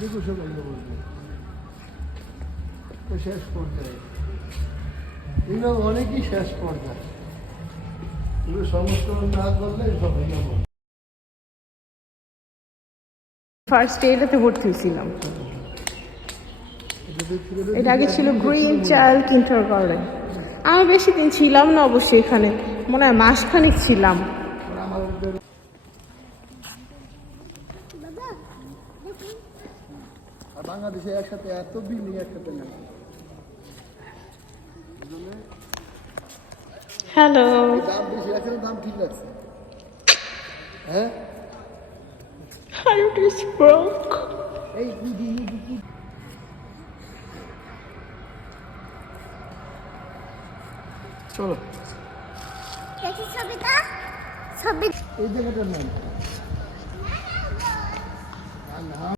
যেগুলো সবাই বলবে শেষ পর্যায়ে এগুলো অনেকই শেষ পর্যায়ে, এগুলো সংস্করণ না করলে সবাই বলবে। ফার্স্ট এটাতে ভর্তি হয়েছিলাম। এটা আগে ছিল গ্রিন চাইল্ড কিন্ডারগার্টেন। আমি বেশি দিন ছিলাম না অবশ্যই, এখানে মনে হয় মাসখানিক ছিলাম। আর বাংলাদেশে একসাথে এত বিল্ডিং একসাথে নেই। হ্যালো, দাম বেশি, এখানে দাম ঠিক লাগছে। হ্যাঁ It is broke. এই চলো এই জায়গাটার নাম